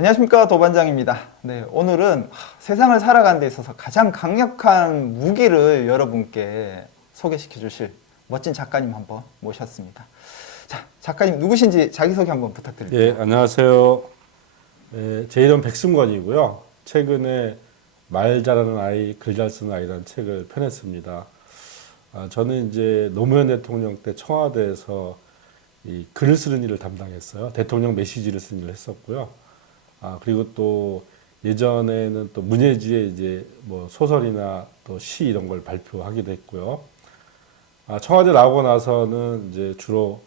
안녕하십니까 도반장입니다. 네, 오늘은 하, 세상을 살아가는 데 있어서 가장 강력한 무기를 여러분께 소개시켜 주실 멋진 작가님 한번 모셨습니다. 자, 작가님 누구신지 자기소개 한번 부탁드립니다. 예, 안녕하세요. 예, 제 이름 백승권이고요. 최근에 말 잘하는 아이, 글 잘 쓰는 아이라는 책을 펴냈습니다. 아, 저는 이제 노무현 대통령 때 청와대에서 이 글을 쓰는 일을 담당했어요. 대통령 메시지를 쓰는 일을 했었고요. 아, 그리고 또 예전에는 또 문예지에 이제 뭐 소설이나 또 시 이런 걸 발표하기도 했고요. 아, 청와대 나오고 나서는 이제 주로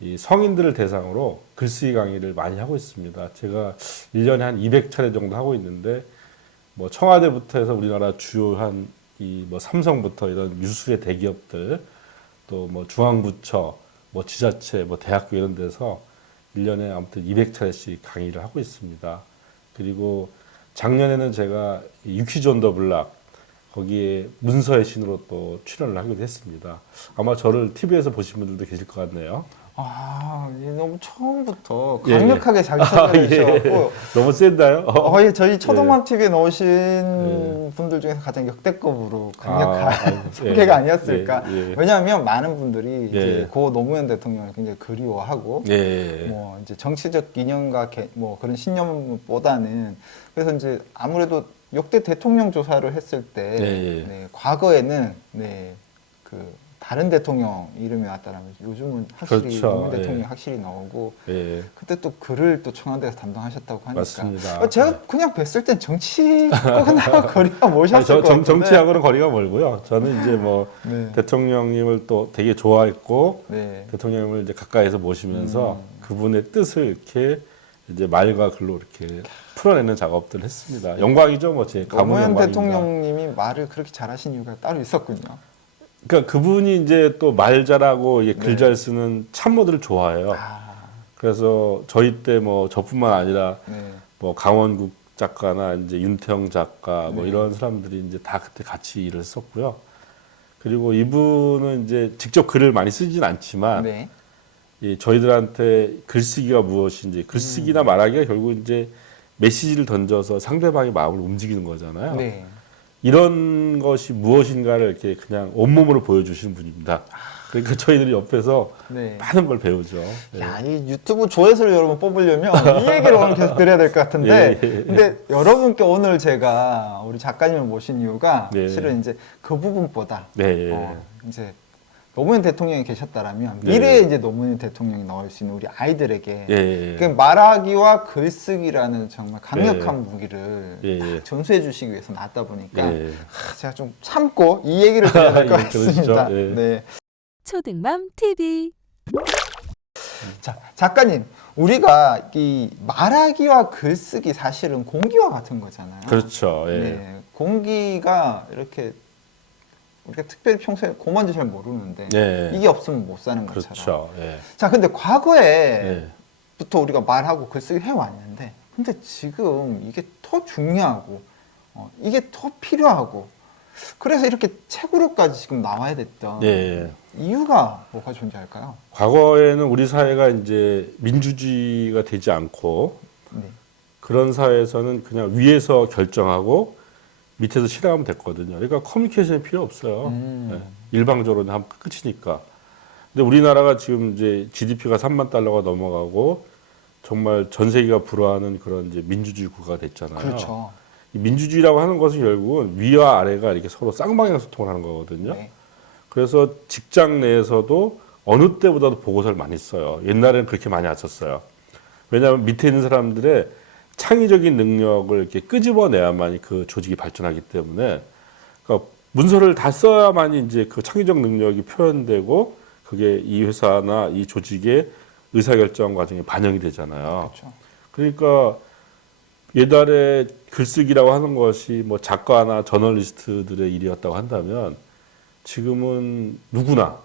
이 성인들을 대상으로 글쓰기 강의를 많이 하고 있습니다. 제가 1년에 한 200차례 정도 하고 있는데 뭐 청와대부터 해서 우리나라 주요한 이 뭐 삼성부터 이런 유수의 대기업들 또 뭐 중앙부처 뭐 지자체 뭐 대학교 이런 데서 1년에 아무튼 200차례씩 강의를 하고 있습니다. 그리고 작년에는 제가 이 유퀴즈 온더 블락 거기에 문서의 신으로 또 출연을 하기도 했습니다. 아마 저를 TV에서 보신 분들도 계실 것 같네요. 아, 이게 너무 처음부터 예, 예. 강력하게 자기 소개를 해주셔갖고 너무 센다요? 거의 저희 초동맘 TV에 나오신 예. 분들 중에서 가장 역대급으로 아, 강력한 아이고, 소개가 예. 아니었을까. 예, 예. 왜냐하면 많은 분들이 이제 예. 고 노무현 대통령을 굉장히 그리워하고 예. 뭐 이제 정치적 이념과 개- 뭐 그런 신념보다는 그래서 이제 아무래도 역대 대통령 조사를 했을 때 예, 예. 네, 과거에는 네, 그 다른 대통령 이름이 왔다라면 요즘은 확실히 그렇죠. 노무현 예. 대통령이 확실히 나오고 예. 그때 또 글을 또 청와대에서 담당하셨다고 하니까 맞습니다. 어, 제가 네. 그냥 뵀을 땐 정치하고 거리가 아니, 모셨을 저, 것 정, 같은데 정치하고는 거리가 멀고요. 저는 이제 뭐 네. 대통령님을 또 되게 좋아했고 네. 대통령님을 이제 가까이서 모시면서 음. 그분의 뜻을 이렇게 이제 말과 글로 이렇게 풀어내는 작업들을 했습니다. 영광이죠, 뭐 제 노무현. 대통령님이 말을 그렇게 잘하신 이유가 따로 있었군요. 그러니까 그분이 이제 또 말 잘하고 네. 글잘 쓰는 참모들을 좋아해요. 아, 그래서 저희 때 뭐 저뿐만 아니라 네. 뭐 강원국 작가나 이제 윤태영 작가 뭐 네. 이런 사람들이 이제 다 그때 같이 일을 했었고요. 그리고 이분은 이제 직접 글을 많이 쓰진 않지만 네. 이 저희들한테 글쓰기가 무엇인지 음. 글쓰기나 말하기가 결국 이제 메시지를 던져서 상대방의 마음을 움직이는 거잖아요. 네. 이런 것이 무엇인가를 이렇게 그냥 온몸으로 보여주시는 분입니다. 그러니까 저희들이 옆에서 네. 많은 걸 배우죠. 예. 야, 이 유튜브 조회수를 여러분 뽑으려면 이 얘기를 오늘 계속 드려야 될 것 같은데, 예, 예. 근데 여러분께 오늘 제가 우리 작가님을 모신 이유가 네. 실은 이제 그 부분보다 네. 예. 어, 이제 노무현 대통령이 계셨다라면 네. 미래에 이제 노무현 대통령이 나올 수 있는 우리 아이들에게 예, 예. 그 말하기와 글쓰기라는 정말 강력한 무기를 예, 예. 딱 전수해 주시기 위해서 나왔다 보니까 예. 하, 제가 좀 참고 이 얘기를 드려야 될 것 예. 같습니다. 예. 네. 초등맘 TV 자, 작가님, 우리가 이 말하기와 글쓰기 사실은 공기와 같은 거잖아요. 그렇죠. 예. 네, 공기가 이렇게 우리가 특별히 평소에 고만지 잘 모르는데 예. 이게 없으면 못 사는 것처럼. 그렇죠. 예. 자, 근데 과거에부터 예. 우리가 말하고 글쓰기 해왔는데, 근데 지금 이게 더 중요하고 어, 이게 더 필요하고 그래서 이렇게 책으로까지 지금 나와야 됐던 예. 이유가 뭐가 존재할까요? 과거에는 우리 사회가 이제 민주주의가 되지 않고 네. 그런 사회에서는 그냥 위에서 결정하고 밑에서 실행하면 됐거든요. 그러니까 커뮤니케이션이 필요 없어요. 음. 예. 일방적으로 하면 끝이니까. 근데 우리나라가 지금 이제 GDP가 3만 달러가 넘어가고 정말 전 세계가 불화하는 그런 이제 민주주의 국가가 됐잖아요. 그렇죠. 이 민주주의라고 하는 것은 결국은 위와 아래가 이렇게 서로 쌍방향 소통을 하는 거거든요. 네. 그래서 직장 내에서도 어느 때보다도 보고서를 많이 써요. 옛날에는 그렇게 많이 안 썼어요. 왜냐하면 밑에 있는 사람들의 창의적인 능력을 이렇게 끄집어내야만이 그 조직이 발전하기 때문에 그러니까 문서를 다 써야만이 이제 그 창의적 능력이 표현되고 그게 이 회사나 이 조직의 의사결정 과정에 반영이 되잖아요. 그렇죠. 그러니까 옛날에 글쓰기라고 하는 것이 뭐 작가나 저널리스트들의 일이었다고 한다면 지금은 누구나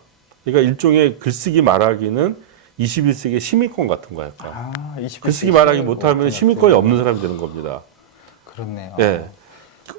그러니까 일종의 글쓰기 말하기는 21세기의 시민권 같은 거예요. 아, 21세기 글쓰기 말하기 시민권 못하면 같은 시민권이 것 없는 사람이 되는 겁니다. 그렇네요. 예.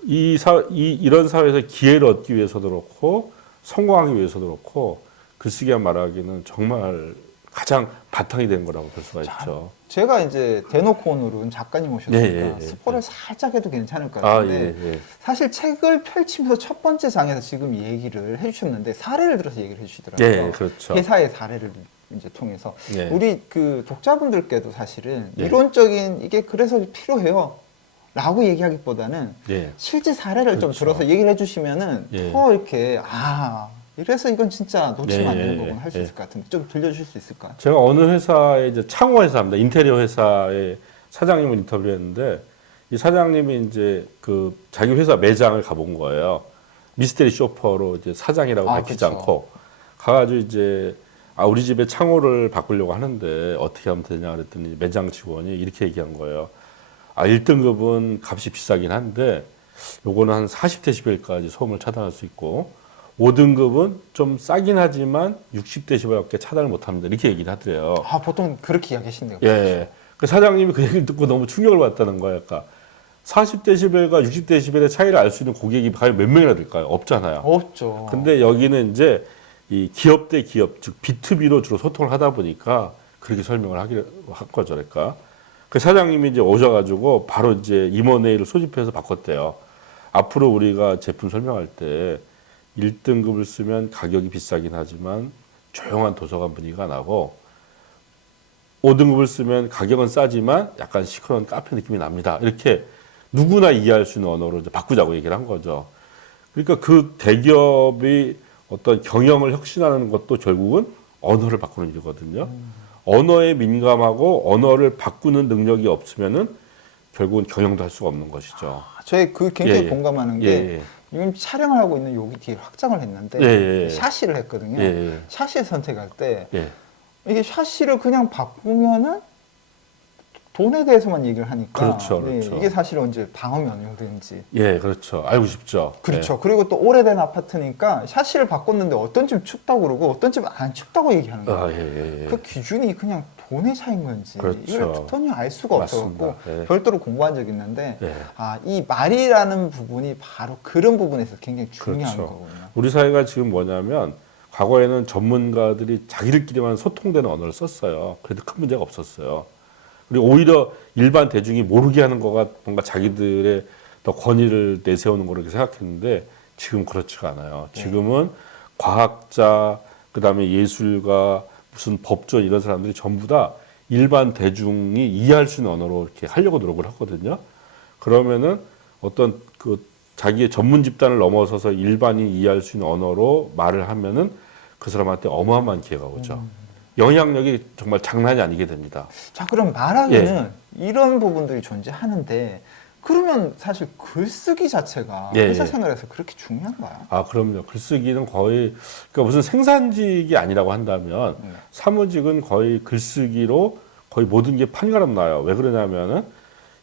이 사, 이, 이런 사회에서 기회를 얻기 위해서도 그렇고 성공하기 위해서도 그렇고 글쓰기와 말하기는 정말 가장 바탕이 된 거라고 볼 수가 있죠. 제가 이제 대놓고 오늘은 작가님 오셨으니까 예, 예, 예. 스포를 살짝 해도 괜찮을 것 아, 같은데 예, 예. 사실 책을 펼치면서 첫 번째 장에서 지금 이 얘기를 해주셨는데 사례를 들어서 얘기를 해주시더라고요. 예, 그렇죠. 회사의 사례를 이제 통해서 예. 우리 그 독자분들께도 사실은 예. 이론적인 이게 그래서 필요해요. 라고 얘기하기보다는 예. 실제 사례를 좀 그렇죠. 들어서 얘기를 해주시면은 예. 더 이렇게 아 이래서 이건 진짜 놓치면 예, 안 되는 예, 거구나 할수 예. 있을 것 같은데 좀 들려주실 수 있을까요? 제가 어느 회사에 이제 창호 회사입니다. 인테리어 회사의 사장님을 인터뷰했는데 이 사장님이 이제 그 자기 회사 매장을 가본 거예요. 미스테리 쇼퍼로 이제 사장이라고 아, 밝히지 그쵸. 않고 가가지고 이제 아 우리 집에 창호를 바꾸려고 하는데 어떻게 하면 되냐 그랬더니 매장 직원이 이렇게 얘기한 거예요. 아 1등급은 값이 비싸긴 한데 요거는 한 40데시벨까지 소음을 차단할 수 있고 5등급은 좀 싸긴 하지만 60데시벨밖에 차단을 못합니다. 이렇게 얘기를 하더래요. 아 보통 그렇게 이야기하신대요. 예. 그 사장님이 그 얘기를 듣고 너무 충격을 받다는 거예요. 그러니까 40데시벨과 60데시벨의 차이를 알 수 있는 고객이 과연 몇 명이나 될까요? 없잖아요. 없죠. 근데 여기는 이제 이 기업 대 기업, 즉 B2B로 주로 소통을 하다 보니까 그렇게 설명을 하기로 한 거죠. 그러니까. 그 사장님이 이제 오셔가지고 바로 이제 임원회의를 소집해서 바꿨대요. 앞으로 우리가 제품 설명할 때 1등급을 쓰면 가격이 비싸긴 하지만 조용한 도서관 분위기가 나고 5등급을 쓰면 가격은 싸지만 약간 시끄러운 카페 느낌이 납니다. 이렇게 누구나 이해할 수 있는 언어로 이제 바꾸자고 얘기를 한 거죠. 그러니까 그 대기업이 어떤 경영을 혁신하는 것도 결국은 언어를 바꾸는 일이거든요. 언어에 민감하고 언어를 바꾸는 능력이 없으면은 결국은 경영도 할 수가 없는 것이죠. 저희 그 굉장히 예, 예. 공감하는 예, 게 예. 지금 촬영을 하고 있는 여기 뒤에 확장을 했는데 예, 예, 예. 샤시를 했거든요. 예, 예. 샤시 선택할 때 예. 이게 샤시를 그냥 바꾸면은 돈에 대해서만 얘기를 하니까 그렇죠, 네, 그렇죠. 이게 사실 이제 방음 연료든지 예, 그렇죠. 알고 싶죠. 그렇죠. 그리고 또 오래된 아파트니까 샤시를 바꿨는데 어떤 집 춥다고 그러고 어떤 집은 안 춥다고 얘기하는 예. 거예요. 아, 예, 예, 예. 그 기준이 그냥 돈의 차이인 건지 그렇죠. 이걸 전혀 알 수가. 없어갖고 예. 별도로 공부한 적이 있는데 예. 아, 이 말이라는 부분이 바로 그런 부분에서 굉장히 중요한 그렇죠. 거거든요. 우리 사회가 지금 뭐냐면 과거에는 전문가들이 자기들끼리만 소통되는 언어를 썼어요. 그래도 큰 문제가 없었어요. 그리고 오히려 일반 대중이 모르게 하는 거가 뭔가 자기들의 더 권위를 내세우는 거라고 생각했는데 지금 그렇지가 않아요. 네. 지금은 과학자, 그 다음에 예술가, 무슨 법조 이런 사람들이 전부 다 일반 대중이 이해할 수 있는 언어로 이렇게 하려고 노력을 하거든요. 그러면은 어떤 그 자기의 전문 집단을 넘어서서 일반이 이해할 수 있는 언어로 말을 하면은 그 사람한테 어마어마한 기회가 오죠. 음. 영향력이 정말 장난이 아니게 됩니다. 자, 그럼 말하기는 예. 이런 부분들이 존재하는데 그러면 사실 글쓰기 자체가 예, 회사 예. 생활에서 그렇게 중요한가요? 아, 그럼요. 글쓰기는 거의, 그러니까 무슨 생산직이 아니라고 한다면 네. 사무직은 거의 글쓰기로 거의 모든 게 판가름 나요. 왜 그러냐면은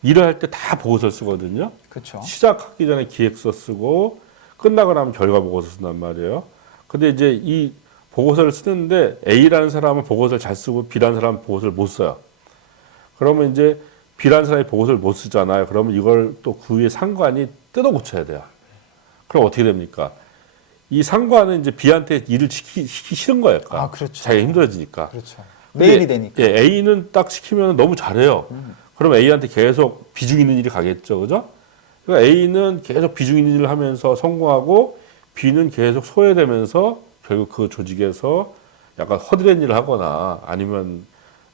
일을 할 때 다 보고서를 쓰거든요. 그렇죠. 시작하기 전에 기획서 쓰고 끝나고 나면 결과 보고서 쓴단 말이에요. 근데 이제 이 보고서를 쓰는데 A라는 사람은 보고서를 잘 쓰고 B라는 사람은 보고서를 못 써요. 그러면 이제 B라는 사람이 보고서를 못 쓰잖아요. 그러면 이걸 또 그 위에 상관이 뜯어 고쳐야 돼요. 그럼 어떻게 됩니까? 이 상관은 이제 B한테 일을 시키, 시키기 싫은 거예요. 아, 그렇죠. 자기가 힘들어지니까. 그렇죠. 메일이 되니까. 예, A는 딱 시키면 너무 잘해요. 음. 그럼 A한테 계속 비중 있는 일이 가겠죠. 그죠? 그러니까 A는 계속 비중 있는 일을 하면서 성공하고 B는 계속 소외되면서 결국 그 조직에서 약간 허드렛 일을 하거나 아니면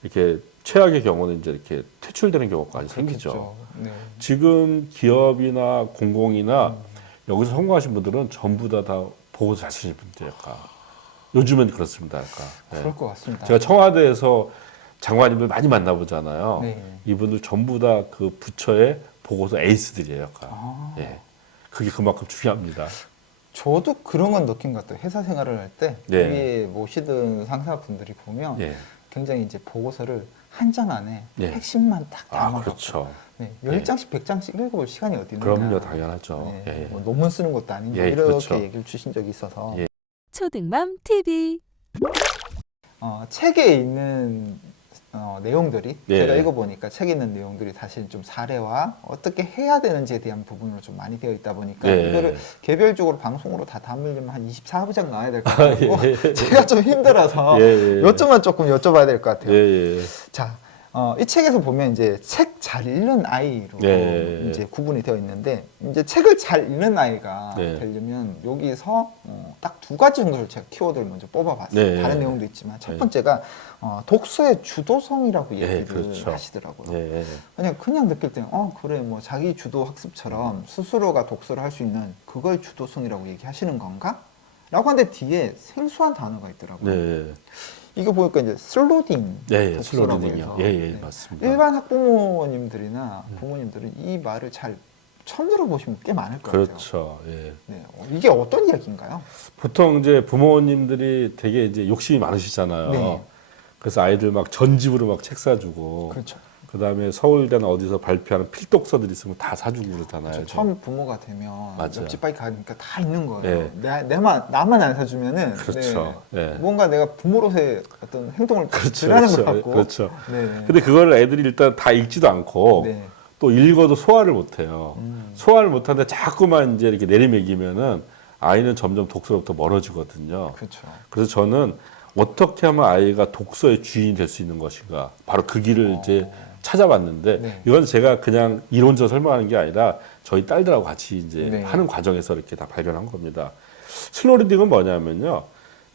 이렇게 최악의 경우는 이제 이렇게 퇴출되는 경우까지 생기죠. 네. 지금 기업이나 공공이나 여기서 성공하신 분들은 전부 다 다 보고서 잘 쓰시는 분들이니까. 요즘은 그렇습니다. 약간. 예. 그럴 것 같습니다. 제가 청와대에서 장관님들 많이 만나보잖아요. 네. 이분들 전부 다 그 부처의 보고서 에이스들이에요. 아. 예. 그게 그만큼 중요합니다. 저도 그런 건 느낀 것 같아요. 회사 생활을 할때 예. 위에 모시던 상사분들이 보면 예. 굉장히 이제 보고서를 한 장 안에 예. 핵심만 딱 아, 담아서 그렇죠. 네, 10장씩 100장씩 읽어볼 시간이 어디 있느냐. 그럼요, 당연하죠. 네, 예, 예. 뭐 논문 쓰는 것도 아니고 예, 이렇게 그렇죠. 얘기를 주신 적이 있어서 예. 초등맘 TV 어, 책에 있는 어, 내용들이 예. 제가 읽어보니까 책에 있는 내용들이 사실 좀 사례와 어떻게 해야 되는지에 대한 부분으로 좀 많이 되어 있다 보니까 예. 이거를 개별적으로 방송으로 다 담으려면 한 24부작 나와야 될 것 같고 예. 제가 좀 힘들어서 예, 예. 요점만 조금 여쭤봐야 될 것 같아요. 예, 예. 자, 어, 이 책에서 보면 이제 책 잘 읽는 아이로 네. 이제 구분이 되어 있는데 이제 책을 잘 읽는 아이가 네. 되려면 여기서 어, 딱 두 가지 정도를 제가 키워드를 먼저 뽑아봤어요. 네. 다른 내용도 있지만 첫 네. 번째가 어, 독서의 주도성이라고 네, 얘기를 그렇죠. 하시더라고요. 예. 그냥 그냥 느낄 때는 어 그래 뭐 자기 주도 학습처럼 스스로가 독서를 할 수 있는 그걸 주도성이라고 얘기하시는 건가? 라고 하는데 뒤에 생소한 단어가 있더라고요. 네. 이거 보니까 이제 슬로딩 네, 예, 독서라고 슬로딩이요. 해서 예, 예, 네. 맞습니다. 일반 학부모님들이나 부모님들은 이 말을 잘 처음 들어보시면 꽤 많을 것 같아요. 그렇죠. 예. 네. 어, 이게 어떤 이야기인가요? 보통 이제 부모님들이 되게 이제 욕심이 많으시잖아요. 네. 그래서 아이들 막 전집으로 막 책 사주고, 그렇죠. 그 다음에 서울대나 어디서 발표하는 필독서들 있으면 다 사주고 그러잖아요. 저 처음 부모가 되면 맞아요. 옆집 바위 가니까 다 있는 거예요. 네. 내, 내만 나만 안 사주면은 그렇죠. 네. 네. 뭔가 내가 부모로서의 어떤 행동을 그렇죠, 하는 것 그렇죠. 같고. 그렇죠. 네. 근데 그걸 애들이 일단 다 읽지도 않고 네. 또 읽어도 소화를 못해요. 음. 소화를 못하는데 자꾸만 이제 이렇게 내리매기면은 아이는 점점 독서로부터 멀어지거든요. 그렇죠. 그래서 저는 어떻게 하면 아이가 독서의 주인이 될 수 있는 것인가 바로 그 길을 이제 찾아봤는데 네. 이건 제가 그냥 이론적으로 설명하는 게 아니라 저희 딸들하고 같이 이제 네. 하는 과정에서 이렇게 다 발견한 겁니다. 슬로우 리딩은 뭐냐면요.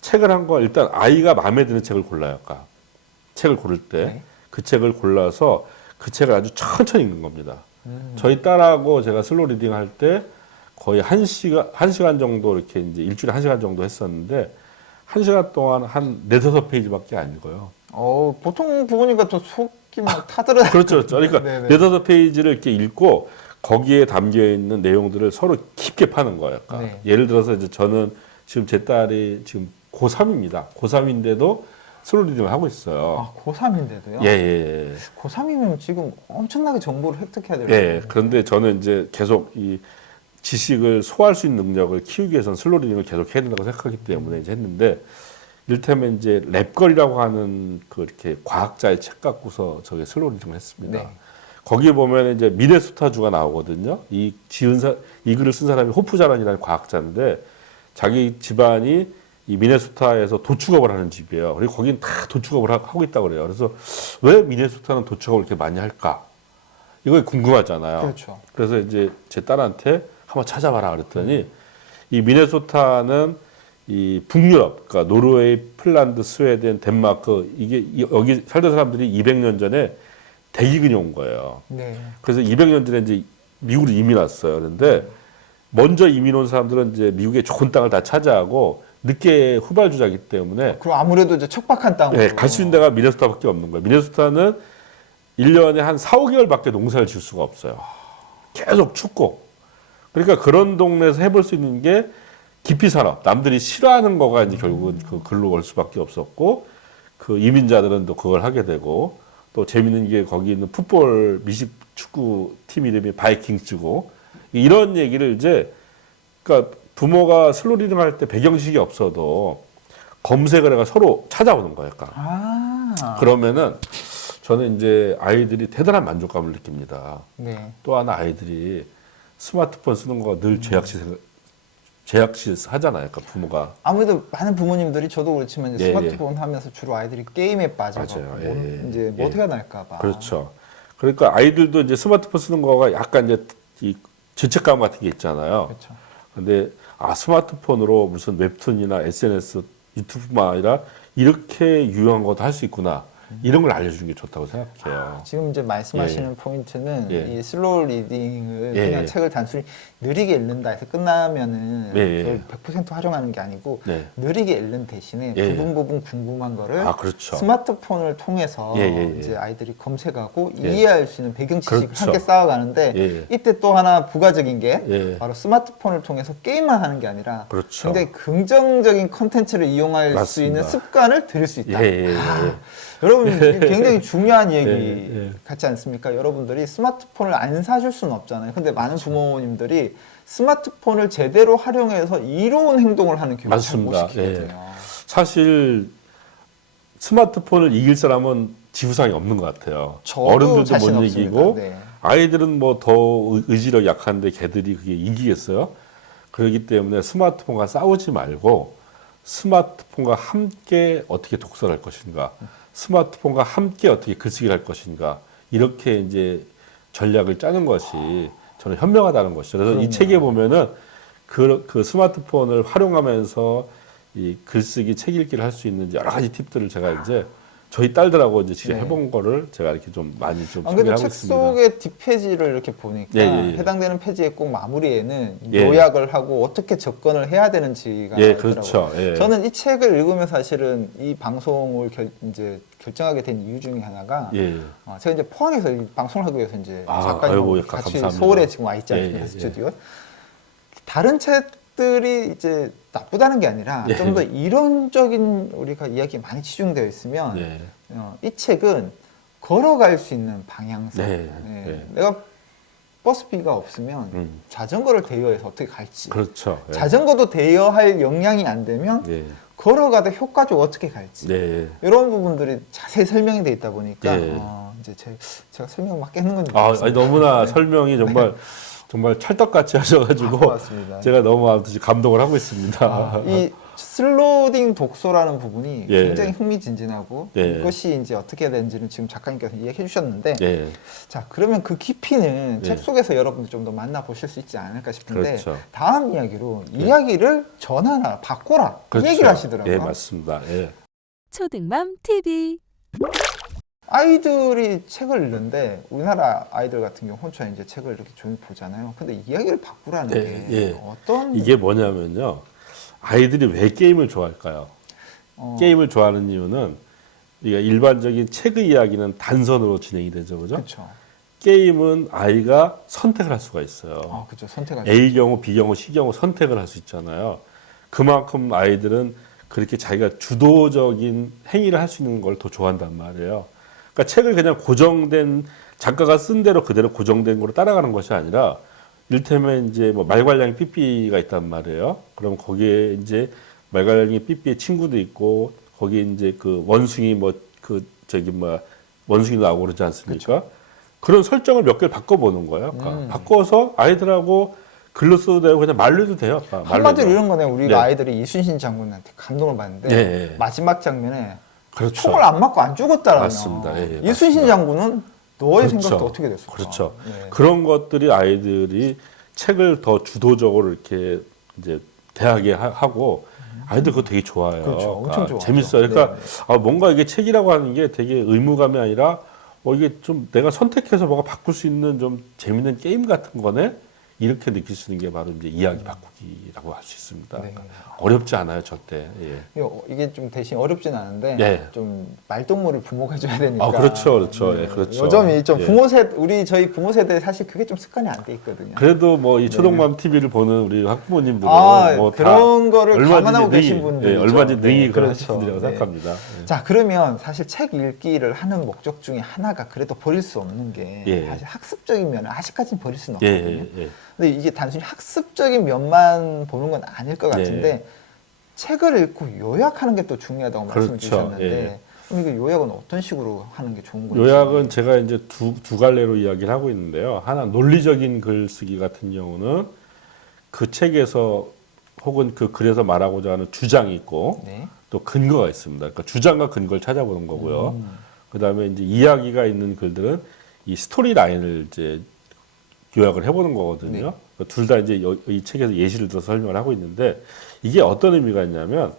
책을 한 거 일단 아이가 마음에 드는 책을 골라요. 아까. 책을 고를 때그 네. 책을 골라서 그 책을 아주 천천히 읽는 겁니다. 음. 저희 딸하고 제가 슬로우 리딩 할 때 거의 한 시간, 한 시간 정도 이렇게 이제 일주일에 한 시간 정도 했었는데 한 시간 동안 한 네다섯 페이지밖에 안 읽어요. 어, 보통 부모님과 또 속이 막 타들어. 그렇죠. 그렇죠. 그러니까 네네. 네다섯 페이지를 이렇게 읽고 거기에 담겨 있는 내용들을 서로 깊게 파는 거예요. 약간. 네. 예를 들어서 이제 저는 지금 제 딸이 지금 고3입니다. 고3인데도 슬로우 리딩을 하고 있어요. 아, 고3인데도요? 예, 예, 예. 고3이면 지금 엄청나게 정보를 획득해야 될 예, 텐데. 그런데 저는 이제 계속 이 지식을 소화할 수 있는 능력을 키우기 위해서는 슬로우 리딩을 계속 해야 된다고 생각하기 때문에 이제 했는데 이를테면 이제 랩걸이라고 하는 그 이렇게 과학자의 책 갖고서 저게 슬로우 리딩을 했습니다. 네. 거기에 보면 이제 미네소타주가 나오거든요. 이 지은 사, 이 글을 쓴 사람이 호프자란이라는 과학자인데 자기 집안이 이 미네소타에서 도축업을 하는 집이에요. 그리고 거긴 다 도축업을 하- 하고 있다고 그래요. 그래서 왜 미네소타는 도축업을 이렇게 많이 할까? 이거 궁금하잖아요. 그렇죠. 그래서 이제 제 딸한테 한번 찾아봐라 그랬더니 이 미네소타는 이 북유럽, 그러니까 노르웨이, 핀란드, 스웨덴, 덴마크 이게 이- 여기 살던 사람들이 200년 전에 대기근이 온 거예요. 네. 그래서 200년 전에 이제 미국으로 이민 왔어요. 그런데 먼저 이민 온 사람들은 이제 미국의 좋은 땅을 다 차지하고 늦게 후발 주자기 때문에 그리고 아무래도 이제 척박한 땅으로. 네, 갈수 있는 데가 미네소타밖에 없는 거예요. 미네소타는 1년에 한 4, 5개월밖에 농사를 지을 수가 없어요. 계속 춥고. 그러니까 그런 동네에서 해볼 수 있는 게 기피 산업. 남들이 싫어하는 거가 이제 결국은 그 글로 올 수밖에 없었고, 그 이민자들은 또 그걸 하게 되고, 또 재밌는 게 거기 있는 풋볼 미식 축구 팀 이름이 바이킹즈고, 이런 얘기를 이제, 그러니까 부모가 슬로 리딩 할 때 배경식이 없어도 검색을 해가 서로 찾아오는 거예요. 약간. 아. 그러면은 저는 이제 아이들이 대단한 만족감을 느낍니다. 네. 또 하나 아이들이 스마트폰 쓰는 거늘 죄악시 생각- 죄악시 하잖아요. 그러니까 부모가 아무래도 많은 부모님들이 저도 그렇지만 이제 예, 스마트폰 하면서 주로 아이들이 게임에 빠져서 맞아요. 뭐 예, 예. 이제 예. 뭐가 날까봐. 그렇죠. 그러니까 아이들도 이제 스마트폰 쓰는 거가 약간 이제 이 죄책감 같은 게 있잖아요. 그렇죠. 근데 아 스마트폰으로 무슨 웹툰이나 SNS, 유튜브뿐만 아니라 이렇게 유용한 것도 할 수 있구나. 이런 걸 알려주는 게 좋다고 생각해요. 지금 이제 말씀하시는 포인트는 예. 이 슬로우 리딩을 예, 그냥 예. 책을 단순히 느리게 읽는다 해서 끝나면은 예, 예. 그걸 100% 활용하는 게 아니고 네. 느리게 읽는 대신에 예, 예. 부분 부분 궁금한 거를 아 그렇죠. 스마트폰을 통해서 예, 예, 예. 이제 아이들이 검색하고 예. 이해할 수 있는 배경 지식을 그렇죠. 함께 쌓아가는데 예. 이때 또 하나 부가적인 게 예. 바로 스마트폰을 통해서 게임만 하는 게 아니라 그렇죠. 굉장히 긍정적인 컨텐츠를 이용할 수 맞습니다. 있는 습관을 들일 수 있다. 예, 예, 예. 여러분 굉장히 중요한 얘기 예, 예. 같지 않습니까? 여러분들이 스마트폰을 안 사줄 수는 없잖아요. 근데 많은 부모님들이 스마트폰을 제대로 활용해서 이로운 행동을 하는 교육을 잘못 맞습니다. 시키거든요. 사실 스마트폰을 이길 사람은 지구상에 없는 것 같아요. 어른들도 못 없습니다. 이기고 네. 아이들은 뭐 더 의지력 약한데 걔들이 그게 이기겠어요? 그렇기 때문에 스마트폰과 싸우지 말고 스마트폰과 함께 어떻게 독서를 할 것인가. 스마트폰과 함께 어떻게 글쓰기를 할 것인가 이렇게 이제 전략을 짜는 것이 저는 현명하다는 것이죠. 그래서 이 그럼요. 책에 보면은 그, 그 스마트폰을 활용하면서 이 글쓰기, 책 읽기를 할 수 있는 여러 가지 팁들을 제가 이제 저희 딸들하고 이제 직접 네. 해본 거를 제가 이렇게 좀 많이 좀 안 그래도 소개하고 책 있습니다. 속의 뒷페이지를 이렇게 보니까 예, 예, 예. 해당되는 페이지의 꼭 마무리에는 예. 요약을 하고 어떻게 접근을 해야 되는지가 예. 그렇죠. 예. 저는 이 책을 읽으면 사실은 이 방송을 결, 이제 결정하게 된 이유 중에 하나가 예. 어, 제가 이제 포항에서 이 방송을 하기 위해서 이제 아, 작가님하고 아이고, 같이 감사합니다. 서울에 지금 와 있지 예, 않습니까 예, 스튜디오. 다른 책 들이 이제 나쁘다는 게 아니라 예. 좀더 이론적인 우리가 이야기 많이 치중되어 있으면 예. 어, 이 책은 걸어갈 수 있는 방향성. 네, 예. 네. 내가 버스비가 없으면 음. 자전거를 대여해서 어떻게 갈지. 그렇죠. 예. 자전거도 대여할 역량이 안 되면 예. 걸어가다 효과적으로 어떻게 갈지. 네. 이런 부분들이 자세히 설명이 돼 있다 보니까 네. 어, 이제 제, 제가 설명 막 깨는 건지 아. 아니, 너무나 네. 설명이 정말 정말 찰떡같이 하셔가지고 고맙습니다. 제가 너무 아무튼 감동을 하고 있습니다. 아, 이 슬로딩 독서라는 부분이 예. 굉장히 흥미진진하고 예. 이것이 이제 어떻게 되는지는 지금 작가님께서 이야기해 주셨는데 예. 자 그러면 그 깊이는 예. 책 속에서 여러분들 좀 더 만나 보실 수 있지 않을까 싶은데 그렇죠. 다음 이야기로 예. 이야기를 전하라 바꿔라 그렇죠. 이 얘기를 하시더라고요. 예, 맞습니다. 예. 초등맘 TV 아이들이 책을 읽는데 우리나라 아이들 같은 경우 혼자 이제 책을 이렇게 조용히 보잖아요. 근데 이야기를 바꾸라는 예, 게 예. 어떤 이게 뭐냐면요. 아이들이 왜 게임을 좋아할까요? 어, 게임을 좋아하는 이유는 이게 일반적인 책의 이야기는 단선으로 진행이 되죠. 그죠? 그렇죠. 게임은 아이가 선택을 할 수가 있어요. 아 그렇죠. 선택할 A 경우, B 경우, C 경우 선택을 할 수 있잖아요. 그만큼 아이들은 그렇게 자기가 주도적인 행위를 할 수 있는 걸 더 좋아한단 말이에요. 그러니까 책을 그냥 고정된 작가가 쓴 대로 그대로 고정된 거로 따라가는 것이 아니라 일테면 이제 뭐 말괄량이 삐삐가 있단 말이에요. 그럼 거기에 이제 말괄량이 삐삐의 친구도 있고 거기에 이제 그 원숭이 뭐 그 저기 뭐 원숭이도 나오고 그러지 않습니까? 그런 설정을 몇 개를 바꿔보는 거예요. 음. 바꿔서 아이들하고 글로 써도 되고 그냥 말로 해도 돼요. 한마디로. 이런 거네. 우리가 네. 아이들이 이순신 장군한테 감동을 받는데 예, 예. 마지막 장면에 그렇죠. 총을 안 맞고 안 죽었다라면 맞습니다. 예, 예, 이순신 맞습니다. 장군은 너의 그렇죠. 생각도 어떻게 됐을까? 그렇죠. 네. 그런 것들이 아이들이 책을 더 주도적으로 이렇게 이제 대하게 하- 하고 아이들 그거 되게 좋아해요. 그렇죠. 엄청 그러니까 좋아하죠. 재밌어요. 그러니까 네, 아, 뭔가 이게 책이라고 하는 게 되게 의무감이 아니라 어, 이게 좀 내가 선택해서 뭐가 바꿀 수 있는 좀 재밌는 게임 같은 거네. 이렇게 느낄 수 있는 게 바로 이제 이야기 바꾸기라고 할 수 있습니다. 네. 그러니까 어렵지 않아요, 절대. 예. 이거- 이게 좀 대신 어렵진 않은데 예. 좀 말동무를 부모가 해줘야 되니까. 아, 그렇죠, 그렇죠. 예, 그렇죠. 요점이 좀 예. 부모 세 우리 저희 부모 세대 사실 그게 좀 습관이 안 돼 있거든요. 그래도 뭐 이 초동맘 TV를 보는 우리 학부모님들은 네. 아, 뭐다 그런 거를 감안하고 계신 분들이 예, 얼마든지 능히 그런 하실 분들이라고 네. 생각합니다. 예. 자 그러면 사실 책 읽기를 하는 목적 중에 하나가 그래도 버릴 수 없는 게 예. 사실 학습적인 면을 아직까지는 버릴 수는 예, 없거든요. 예, 예. 근데 이게 단순히 학습적인 면만 보는 건 아닐 것 같은데 네. 책을 읽고 요약하는 게 또 중요하다고 말씀을 그렇죠. 주셨는데 예. 그럼 이거 요약은 어떤 식으로 하는 게 좋은 건지 요약은 제가 이제 두, 두 갈래로 이야기를 하고 있는데요. 하나 논리적인 글쓰기 같은 경우는 그 책에서 혹은 그 글에서 말하고자 하는 주장이 있고 네. 또 근거가 있습니다. 그러니까 주장과 근거를 찾아보는 거고요. 음. 그 다음에 이제 이야기가 있는 글들은 이 스토리 라인을 이제 요약을 해보는 거거든요. 네. 둘다 이제 여- 이 책에서 예시를 들어서 설명을 하고 있는데 이게 어떤 의미가 있냐면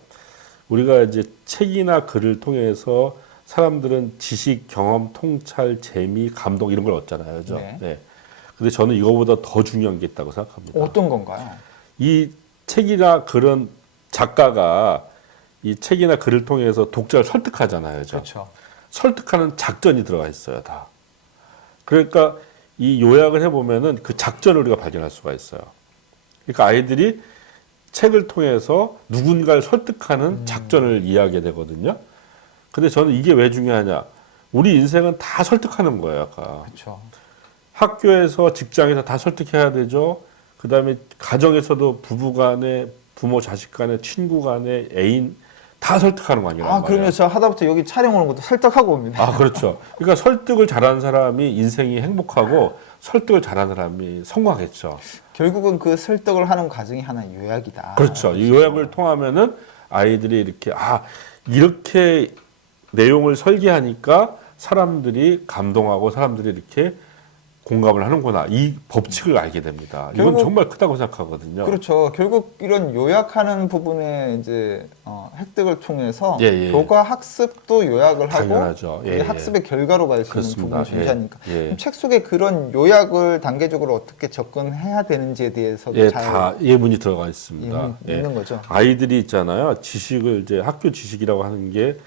우리가 이제 책이나 글을 통해서 사람들은 지식, 경험, 통찰, 재미, 감동 이런 걸 얻잖아요. 그죠? 네. 네. 근데 저는 이거보다 더 중요한 게 있다고 생각합니다. 어떤 건가요? 이 책이나 글은 작가가 이 책이나 글을 통해서 독자를 설득하잖아요. 그렇죠. 설득하는 작전이 들어가 있어요, 다. 그러니까 이 요약을 해보면은 그 작전을 우리가 발견할 수가 있어요. 그러니까 아이들이 책을 통해서 누군가를 설득하는 작전을 이해하게 되거든요. 근데 저는 이게 왜 중요하냐. 우리 인생은 다 설득하는 거예요, 아까. 그렇죠. 학교에서 직장에서 다 설득해야 되죠. 그 다음에 가정에서도 부부 간에 부모 자식 간에 친구 간에 애인 다 설득하는 거 아니에요? 아 그러면 저 하다부터 여기 촬영 오는 것도 설득하고 옵니다. 아, 그렇죠. 그러니까 설득을 잘하는 사람이 인생이 행복하고 설득을 잘하는 사람이 성공하겠죠. 결국은 그 설득을 하는 과정이 하나의 요약이다. 그렇죠. 이 요약을 통하면은 아이들이 이렇게 아 이렇게 내용을 설계하니까 사람들이 감동하고 사람들이 이렇게 공감을 하는구나. 이 법칙을 알게 됩니다. 이건 결국- 정말 크다고 생각하거든요. 그렇죠. 결국 이런 요약하는 부분에 이제 어, 획득을 통해서 예, 예. 교과 학습도 요약을 하고 당연하죠. 예, 그게 예. 학습의 결과로 갈 수 있는 그렇습니다. 부분이 존재하니까 예, 예. 그럼 책 속에 그런 요약을 단계적으로 어떻게 접근해야 되는지에 대해서도 예, 잘 다 예문이 들어가 있습니다. 있는, 예. 있는 거죠. 아이들이 있잖아요. 지식을 이제 학교 지식이라고 하는 게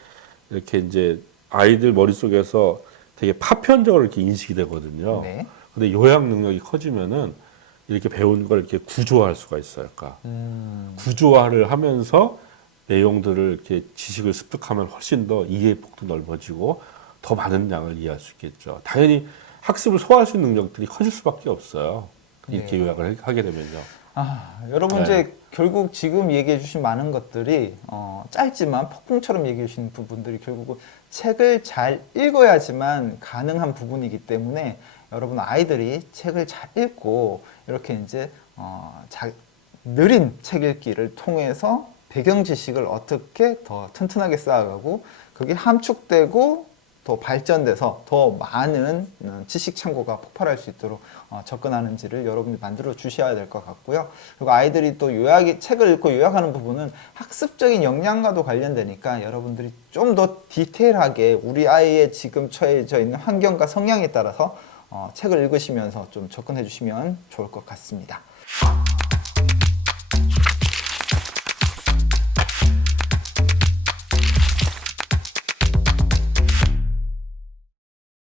이렇게 이제 아이들 머릿속에서 되게 파편적으로 이렇게 인식이 되거든요. 네. 근데 요약 능력이 커지면은 이렇게 배운 걸 이렇게 구조화할 수가 있어요. 그러니까 음, 구조화를 하면서 내용들을 이렇게 지식을 습득하면 훨씬 더 이해 폭도 넓어지고 더 많은 양을 이해할 수 있겠죠. 당연히 학습을 소화할 수 있는 능력들이 커질 수밖에 없어요. 이렇게 네. 요약을 하게 되면요. 아, 여러분 네. 이제 결국 지금 얘기해 주신 많은 것들이 어, 짧지만 폭풍처럼 얘기해 주신 부분들이 결국은 책을 잘 읽어야지만 가능한 부분이기 때문에 여러분 아이들이 책을 잘 읽고 이렇게 이제 어, 자, 느린 책 읽기를 통해서 배경 지식을 어떻게 더 튼튼하게 쌓아가고 그게 함축되고 더 발전돼서 더 많은 어, 지식 창고가 폭발할 수 있도록 어, 접근하는지를 여러분이 만들어 주셔야 될 것 같고요. 그리고 아이들이 또 요약이 책을 읽고 요약하는 부분은 학습적인 역량과도 관련되니까 여러분들이 좀 더 디테일하게 우리 아이의 지금 처해져 있는 환경과 성향에 따라서 어, 책을 읽으시면서 좀 접근해 주시면 좋을 것 같습니다.